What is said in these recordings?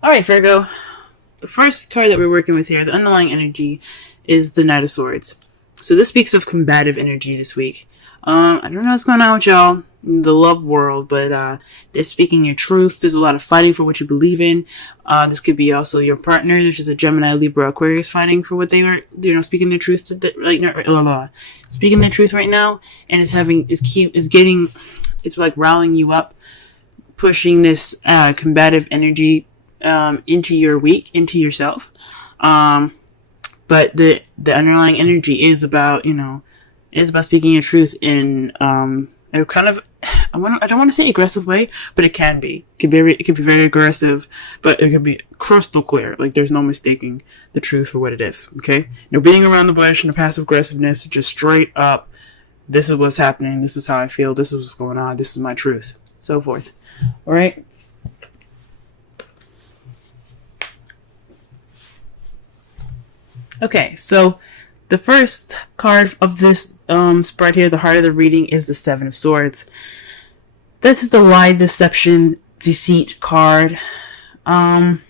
All right, Virgo. The first card that we're working with here, the underlying energy, is the Knight of Swords. So this speaks of combative energy this week. I don't know what's going on with y'all in the love world, but they're speaking your truth. There's a lot of fighting for what you believe in. This could be also your partner. There's just a Gemini, Libra, Aquarius fighting for what they are, speaking their truth speaking their truth right now, and it's like rallying you up, pushing this combative energy into your week, into yourself. But the underlying energy is about speaking your truth in a kind of I don't want to say aggressive way, but it can be. It could be very aggressive, but it could be crystal clear. Like there's no mistaking the truth for what it is. Okay, no beating around the bush, no passive aggressiveness. Just straight up. This is what's happening. This is how I feel. This is what's going on. This is my truth. So forth. All right. Okay, so the first card of this spread here, the heart of the reading, is the Seven of Swords. This is the lie, deception, deceit card. But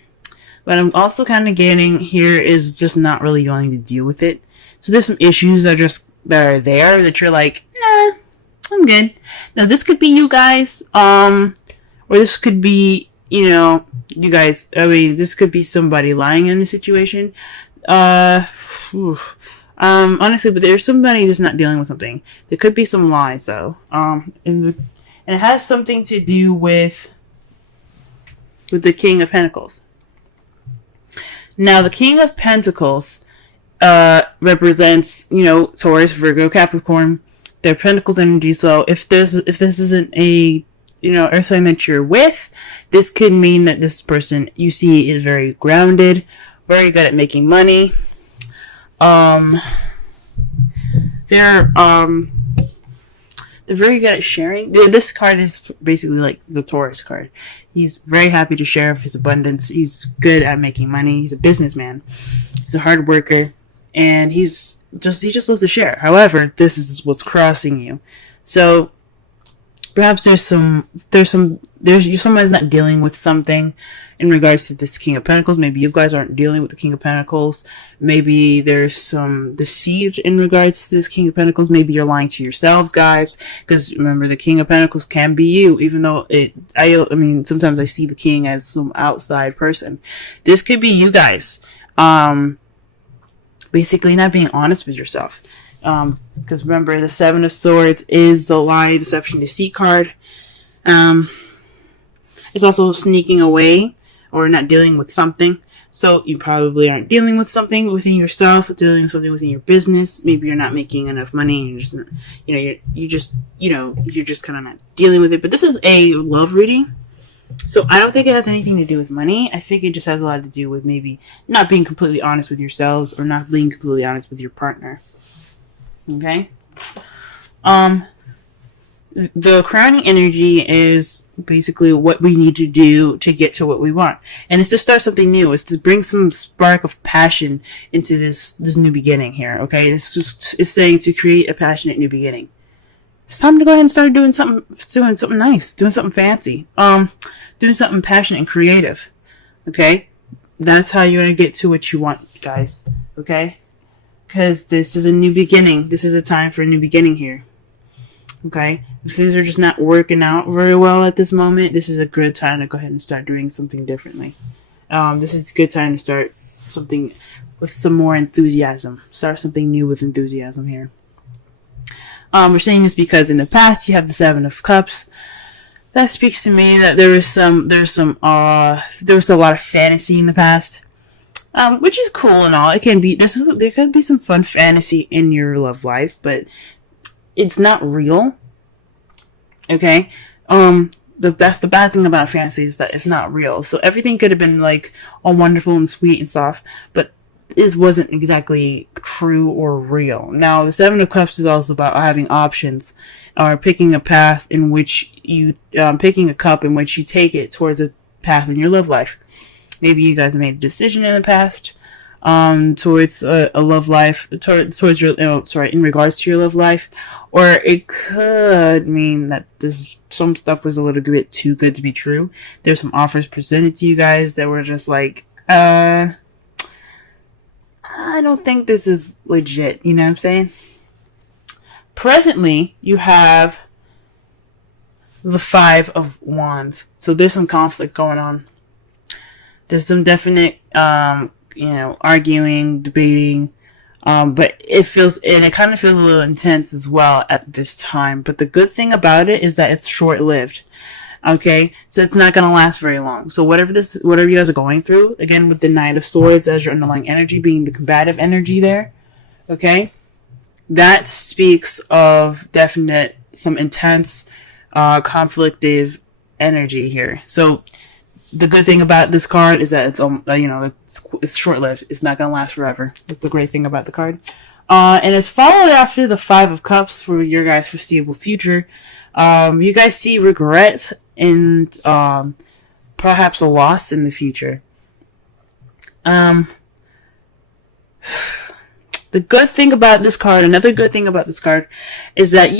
I'm also kind of getting here is just not really willing to deal with it. So there's some issues that are there that you're like, nah, I'm good. Now this could be you guys, or this could be, you guys. I mean, this could be somebody lying in the situation. Honestly, but there's somebody that's not dealing with something. There could be some lies though. And it has something to do with the King of Pentacles. Now, the King of Pentacles represents, Taurus, Virgo, Capricorn. They're Pentacles energy. So if this isn't a earth sign that you're with, this could mean that this person you see is very grounded, very good at making money. They're very good at sharing. This card is basically like the Taurus card. He's very happy to share his abundance. He's good at making money. He's a businessman. He's a hard worker, and he just loves to share. However, this is what's crossing you. So perhaps there's somebody's not dealing with something in regards to this King of Pentacles. Maybe you guys aren't dealing with the King of Pentacles. Maybe there's some deceit in regards to this King of Pentacles. Maybe you're lying to yourselves, guys. Because remember, the King of Pentacles can be you, even though sometimes I see the King as some outside person. This could be you guys. Basically not being honest with yourself. Because remember, the Seven of Swords is the lie, deception, deceit card. It's also sneaking away or not dealing with something. So you probably aren't dealing with something within yourself, dealing with something within your business. Maybe you're not making enough money, and you're just kind of not dealing with it. But this is a love reading, so I don't think it has anything to do with money. I think it just has a lot to do with maybe not being completely honest with yourselves or not being completely honest with your partner. Okay. The crowning energy is basically what we need to do to get to what we want, and it's to start something new. It's to bring some spark of passion into this new beginning here. Okay, it's saying to create a passionate new beginning. It's time to go ahead and start doing something nice, doing something fancy, doing something passionate and creative. Okay, that's how you're gonna get to what you want, guys. Okay, because this is a new beginning. This is a time for a new beginning here. Okay, if things are just not working out very well at this moment, this is a good time to go ahead and start doing something differently. This is a good time to start something with some more enthusiasm. Start something new with enthusiasm here. We're saying this because in the past you have the Seven of Cups. That speaks to me that there was a lot of fantasy in the past, which is cool and all. It can be there could be some fun fantasy in your love life, but it's not real. Okay? That's the bad thing about fantasy, is that it's not real. So everything could have been like all wonderful and sweet and soft, but it wasn't exactly true or real. Now, the Seven of Cups is also about having options, or picking a path in which picking a cup in which you take it towards a path in your love life. Maybe you guys made a decision in the past, towards a love life, towards your, in regards to your love life, or it could mean that this some stuff was a little bit too good to be true. There's some offers presented to you guys that were just like, I don't think this is legit. You know what I'm saying? Presently, you have the Five of Wands, so there's some conflict going on. There's some definite, arguing, debating, but it kind of feels a little intense as well at this time. But the good thing about it is that it's short-lived. Okay, so it's not going to last very long. So whatever you guys are going through, again with the Knight of Swords as your underlying energy, being the combative energy there, okay, that speaks of some intense, conflictive energy here. So the good thing about this card is that it's short-lived. It's not going to last forever. That's the great thing about the card. And it's followed after the Five of Cups for your guys' foreseeable future. You guys see regret and perhaps a loss in the future. The good thing about this card, another good thing about this card, is that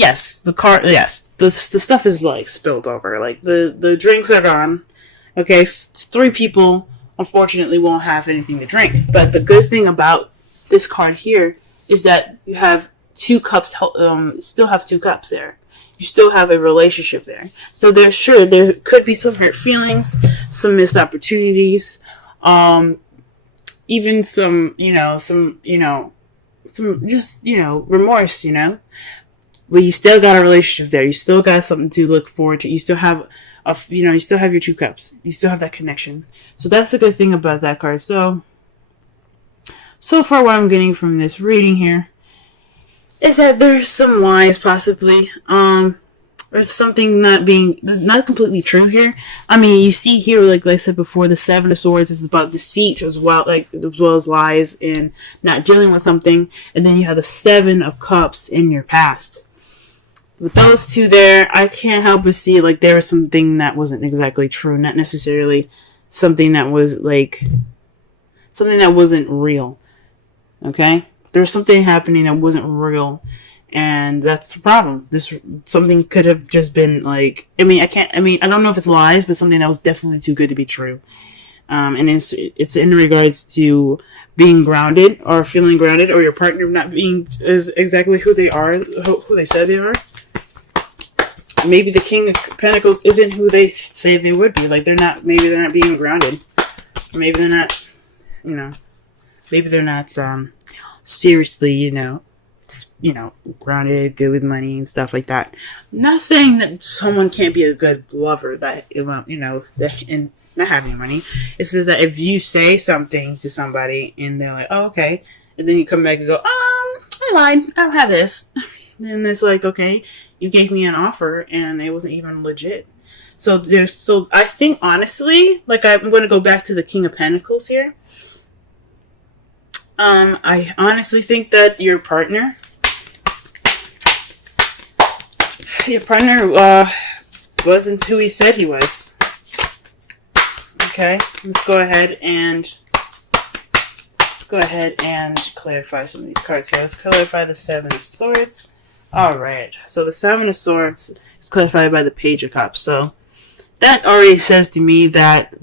the stuff is like spilled over. Like the drinks are gone. Okay, 3 people unfortunately won't have anything to drink. But the good thing about this card here is that you have 2 cups. Still have 2 cups there. You still have a relationship there. So there could be some hurt feelings, some missed opportunities, even some remorse, but you still got a relationship there. You still got something to look forward to. You still have you still have your 2 cups. You still have that connection. So that's the good thing about that card. So far what I'm getting from this reading here is that there's some lies possibly. There's something not completely true here. I mean, you see here, like I said before, the Seven of Swords is about deceit as well as lies and not dealing with something. And then you have the Seven of Cups in your past. With those 2 there, I can't help but see like there was something that wasn't exactly true, not necessarily something that wasn't real. Okay? There's something happening that wasn't real. And that's the problem. Something could have just been like, I don't know if it's lies, but something that was definitely too good to be true. And it's in regards to being grounded or feeling grounded, or your partner not being is exactly who they are, who they said they are. Maybe the King of Pentacles isn't who they say they would be. Like maybe they're not being grounded. Maybe they're not, maybe they're not, seriously, grounded, good with money and stuff like that. I'm not saying that someone can't be a good lover and not having money. It's just that if you say something to somebody and they're like, oh, okay, and then you come back and go, I lied, I don't have this. Then it's like, okay, you gave me an offer and it wasn't even legit. So I think honestly, like I'm going to go back to the King of Pentacles here. I honestly think that your partner wasn't who he said he was. Okay, let's go ahead and clarify some of these cards here. Let's clarify the Seven of Swords. Alright, so the Seven of Swords is clarified by the Page of Cups. So that already says to me that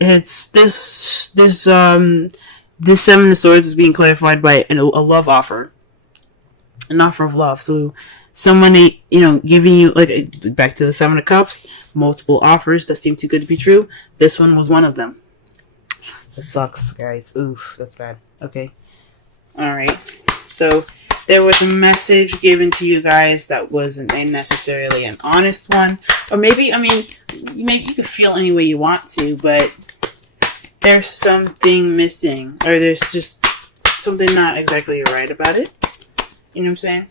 it's this Seven of Swords is being clarified by a love offer. An offer of love. So someone, giving you, like, back to the Seven of Cups, multiple offers that seem too good to be true. This one was one of them. That sucks, guys. Oof, that's bad. Okay. Alright. So there was a message given to you guys that wasn't necessarily an honest one. Or maybe you could feel any way you want to, but there's something missing. Or there's just something not exactly right about it. You know what I'm saying?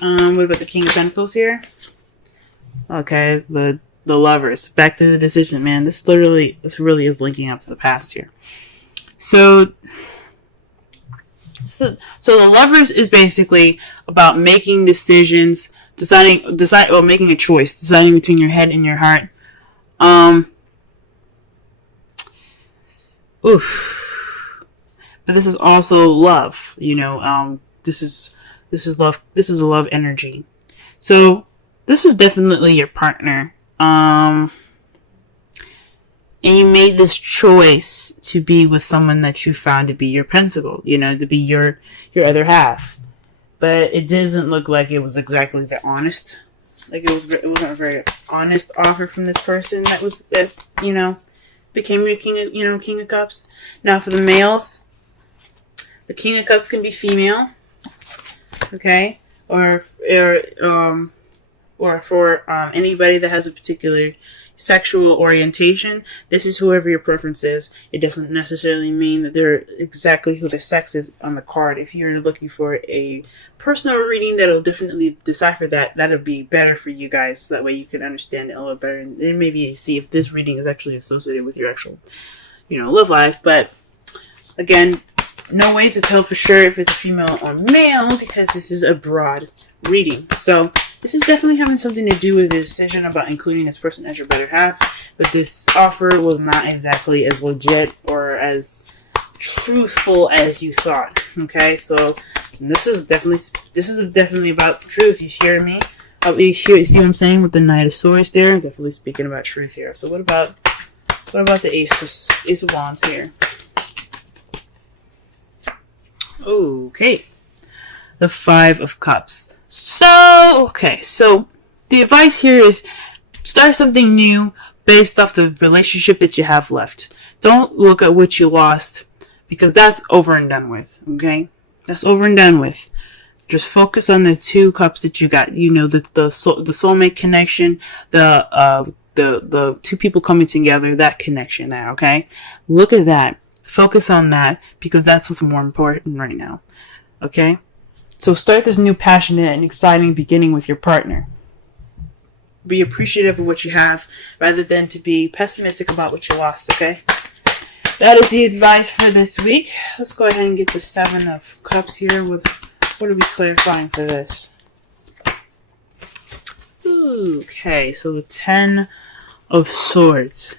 What about the King of Pentacles here? Okay, the Lovers. Back to the decision, man. This really is linking up to the past here. So the Lovers is basically about making decisions, making a choice, deciding between your head and your heart. Oof. But this is also love, you know. This is love. This is a love energy. So this is definitely your partner. And you made this choice to be with someone that you found to be your pentacle, you know, to be your other half. But it doesn't look like it was exactly the honest. Like it wasn't a very honest offer from this person that you know, became your King of Cups. Now for the males, the King of Cups can be female, okay, or for anybody that has a particular sexual orientation. This is whoever your preference is. It doesn't necessarily mean that they're exactly who the sex is on the card. If you're looking for a personal reading that'll definitely decipher that, that'll be better for you guys. That way you can understand it a little better and then maybe see if this reading is actually associated with your actual, you know, love life. But again, no way to tell for sure if it's a female or male because this is a broad reading. So this is definitely having something to do with the decision about including this person as your better half. But this offer was not exactly as legit or as truthful as you thought. Okay, so this is definitely about truth. You hear me? You see what I'm saying with the Knight of Swords there? Definitely speaking about truth here. So what about the Ace of Wands here? Okay, the Five of Cups. So the advice here is start something new based off the relationship that you have left. Don't look at what you lost because that's over and done with. Okay, that's over and done with. Just focus on the two cups that you got. You know, the soulmate connection, the two people coming together, that connection there. Okay, look at that. Focus on that because that's what's more important right now. Okay? So start this new passionate and exciting beginning with your partner. Be appreciative of what you have rather than to be pessimistic about what you lost, okay? That is the advice for this week. Let's go ahead and get the Seven of Cups here. What are we clarifying for this? Okay, so the Ten of Swords.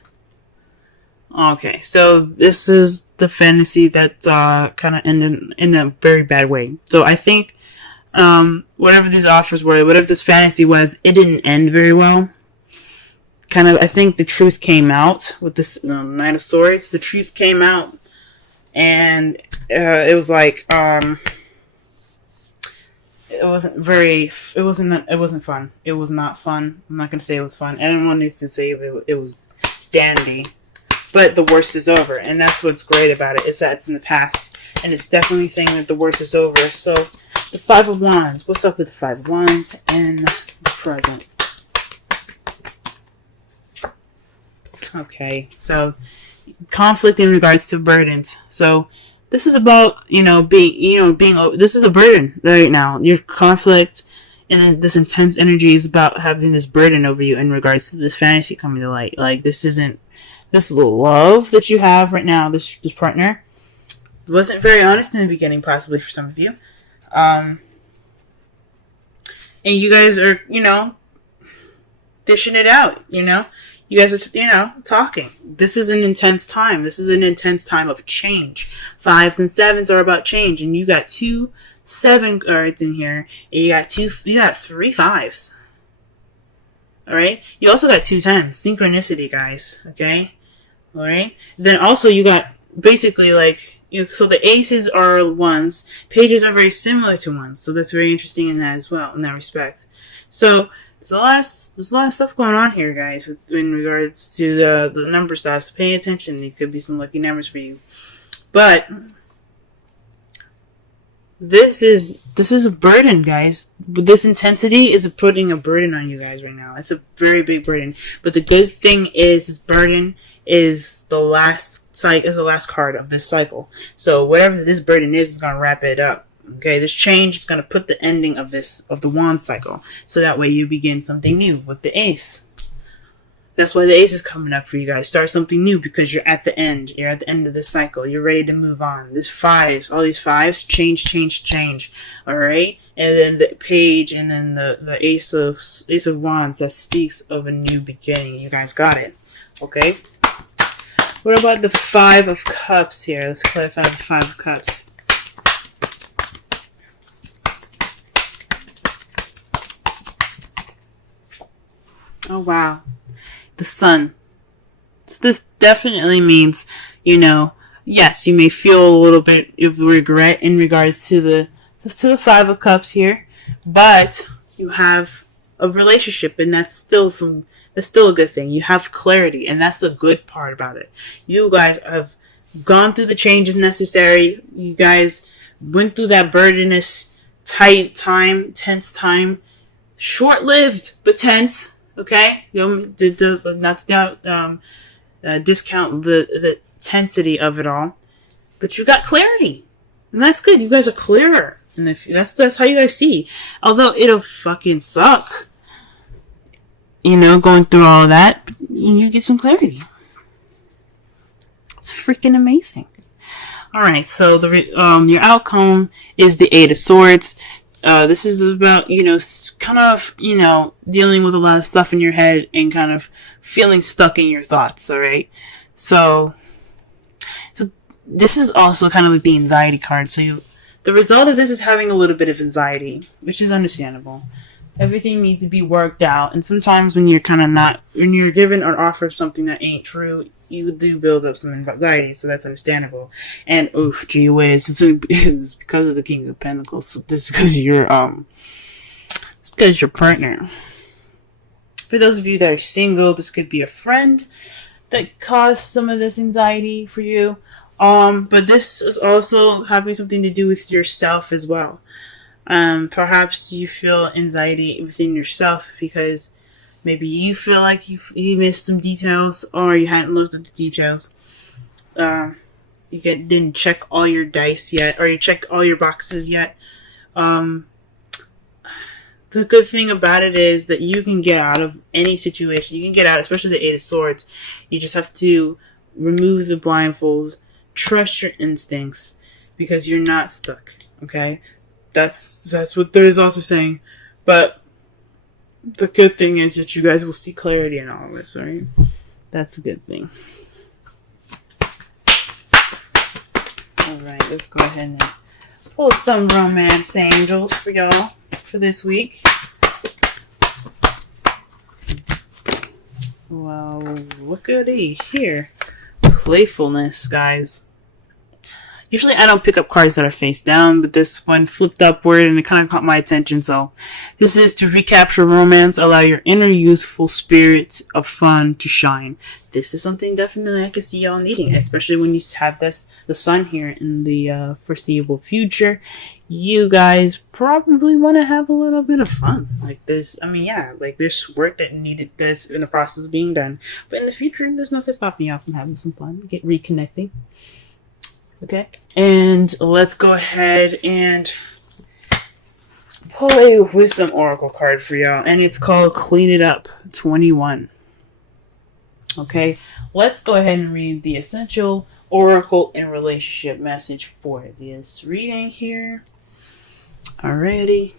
Okay, so this is the fantasy that kind of ended in a very bad way. So I think whatever these offers were, whatever this fantasy was, it didn't end very well. I think the truth came out with this Knight of Swords. The truth came out, and it was like it wasn't fun. It was not fun. I'm not gonna say it was fun. I don't want to even say it was dandy. But the worst is over, and that's what's great about it, is that it's in the past, and it's definitely saying that the worst is over. So, the Five of Wands. What's up with the Five of Wands and the present? Okay, so conflict in regards to burdens. So, this is about, this is a burden right now. Your conflict and this intense energy is about having this burden over you in regards to this fantasy coming to light. Like, this love that you have right now, this partner, wasn't very honest in the beginning, possibly for some of you. And you guys are, dishing it out, You guys are, talking. This is an intense time. This is an intense time of change. Fives and sevens are about change. And you got 2 7 cards in here. And you got 3 fives. Alright? You also got 2 10s. Synchronicity, guys. Okay? Alright? Then also you got basically so the aces are ones. Pages are very similar to ones. So that's very interesting in that as well, in that respect. So there's a lot of stuff going on here, guys, in regards to the number stuff. So pay attention. There could be some lucky numbers for you. But this is a burden, guys. This intensity is putting a burden on you guys right now. It's a very big burden. But the good thing is, this burden is the last card of this cycle. So whatever this burden is going to wrap it up. Okay, this change is going to put the ending of the wand cycle. So that way you begin something new with the ace. That's why the ace is coming up for you guys. Start something new because you're at the end. You're at the end of the cycle. You're ready to move on. This fives, all these fives, change. Alright? And then the page and then the ace of wands that speaks of a new beginning. You guys got it. Okay? What about the Five of Cups here? Let's clarify the Five of Cups. Oh, wow. The Sun. So this definitely means, yes, you may feel a little bit of regret in regards to the Five of Cups here, but you have a relationship, and that's still a good thing. You have clarity, and that's the good part about it. You guys have gone through the changes necessary. You guys went through that burdenous, tight time, tense time, short-lived but tense. Okay, not to discount the tensity of it all, but you got clarity, and that's good. You guys are clearer, and that's how you guys see. Although it'll fucking suck, going through all of that, you get some clarity. It's freaking amazing. All right, so your outcome is the Eight of Swords. This is about, kind of, dealing with a lot of stuff in your head and kind of feeling stuck in your thoughts, all right? So this is also kind of like the anxiety card. So the result of this is having a little bit of anxiety, which is understandable. Everything needs to be worked out. And sometimes when you're when you're given or offered something that ain't true, you do build up some anxiety. So that's understandable. And oof, gee whiz, it's because of the King of Pentacles. So this is because it's because your partner. For those of you that are single, this could be a friend that caused some of this anxiety for you. But this is also having something to do with yourself as well. Perhaps you feel anxiety within yourself because maybe you feel like you missed some details, or you hadn't looked at the details. You didn't check all your dice yet, or you checked all your boxes yet. The good thing about it is that you can get out of any situation. You can get out, especially the Eight of Swords. You just have to remove the blindfolds, trust your instincts, because you're not stuck. Okay. That's what the results are saying. But the good thing is that you guys will see clarity in all of this, alright? That's a good thing. Alright, let's go ahead and pull some romance angels for y'all for this week. Well, look at here. Playfulness, guys. Usually I don't pick up cards that are face down, but this one flipped upward and it kind of caught my attention. So this is to recapture romance, allow your inner youthful spirit of fun to shine. This is something definitely I can see y'all needing, especially when you have the sun here in the foreseeable future. You guys probably want to have a little bit of fun. Like this, like there's work that's in the process of being done. But in the future, there's nothing stopping y'all from having some fun, reconnecting. Okay, and let's go ahead and pull a Wisdom Oracle card for y'all, and it's called Clean It Up 21. Okay, let's go ahead and read the Essential Oracle and Relationship message for this reading here. Alrighty.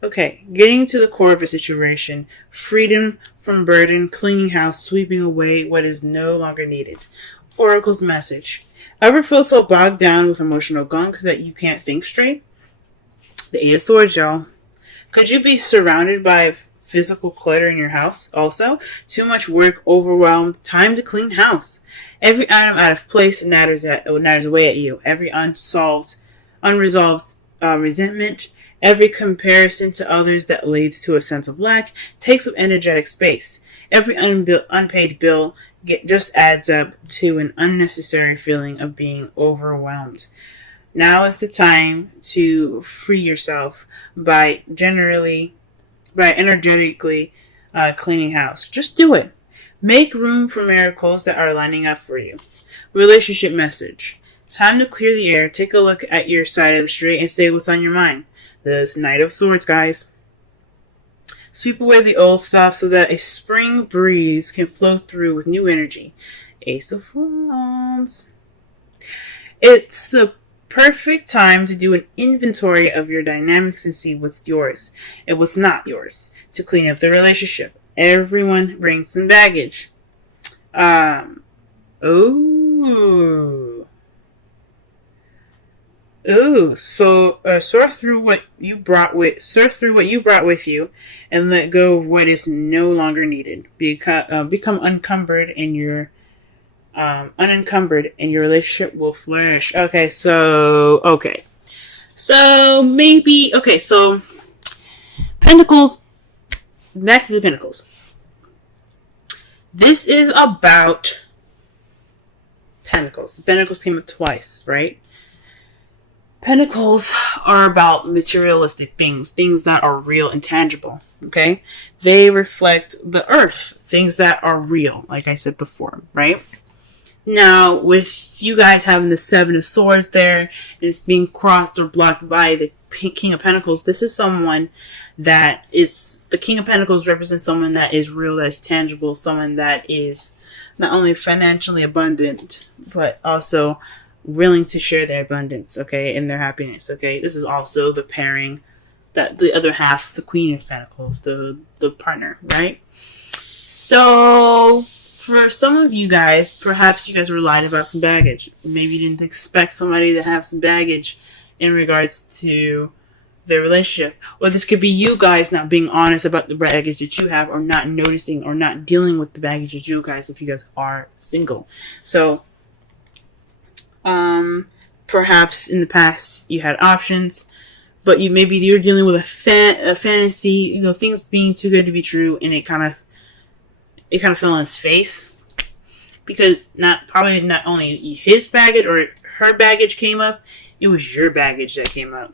Okay, getting to the core of a situation, freedom from burden, cleaning house, sweeping away what is no longer needed. Oracle's message. Ever feel so bogged down with emotional gunk that you can't think straight? The Eight of Swords, y'all. Could you be surrounded by physical clutter in your house also? Too much work, overwhelmed, time to clean house. Every item out of place natters away at you. Every unresolved resentment, every comparison to others that leads to a sense of lack takes up energetic space. Every unpaid bill just adds up to an unnecessary feeling of being overwhelmed. Now is the time to free yourself by energetically cleaning house. Just do it. Make room for miracles that are lining up for you. Relationship message. Time to clear the air. Take a look at your side of the street and say what's on your mind. The Knight of Swords, guys. Sweep away the old stuff so that a spring breeze can flow through with new energy. Ace of Wands. It's the perfect time to do an inventory of your dynamics and see what's yours and what's not yours to clean up the relationship. Everyone brings some baggage. So sort through what you brought with you, and let go of what is no longer needed. Become unencumbered, and your unencumbered, and your relationship will flourish. So Pentacles. Back to the Pentacles. This is about Pentacles. The Pentacles came up twice, right? Pentacles are about materialistic things that are real and tangible, okay? They reflect the earth, things that are real, like I said before, right? Now, with you guys having the Seven of Swords there, and it's being crossed or blocked by the King of Pentacles, this is someone that is, the King of Pentacles represents someone that is real, that is tangible, someone that is not only financially abundant, but also willing to share their abundance, okay, and their happiness, okay? This is also the pairing, that the other half, the Queen of Pentacles, the partner, right? So, for some of you guys, perhaps you guys were lied about some baggage. Maybe you didn't expect somebody to have some baggage in regards to their relationship. Or this could be you guys not being honest about the baggage that you have, or not noticing or not dealing with the baggage that you guys, if you guys are single. So, perhaps in the past you had options, but you're dealing with a fantasy, things being too good to be true, and it kind of fell on its face, because not only his baggage or her baggage came up, it was your baggage that came up.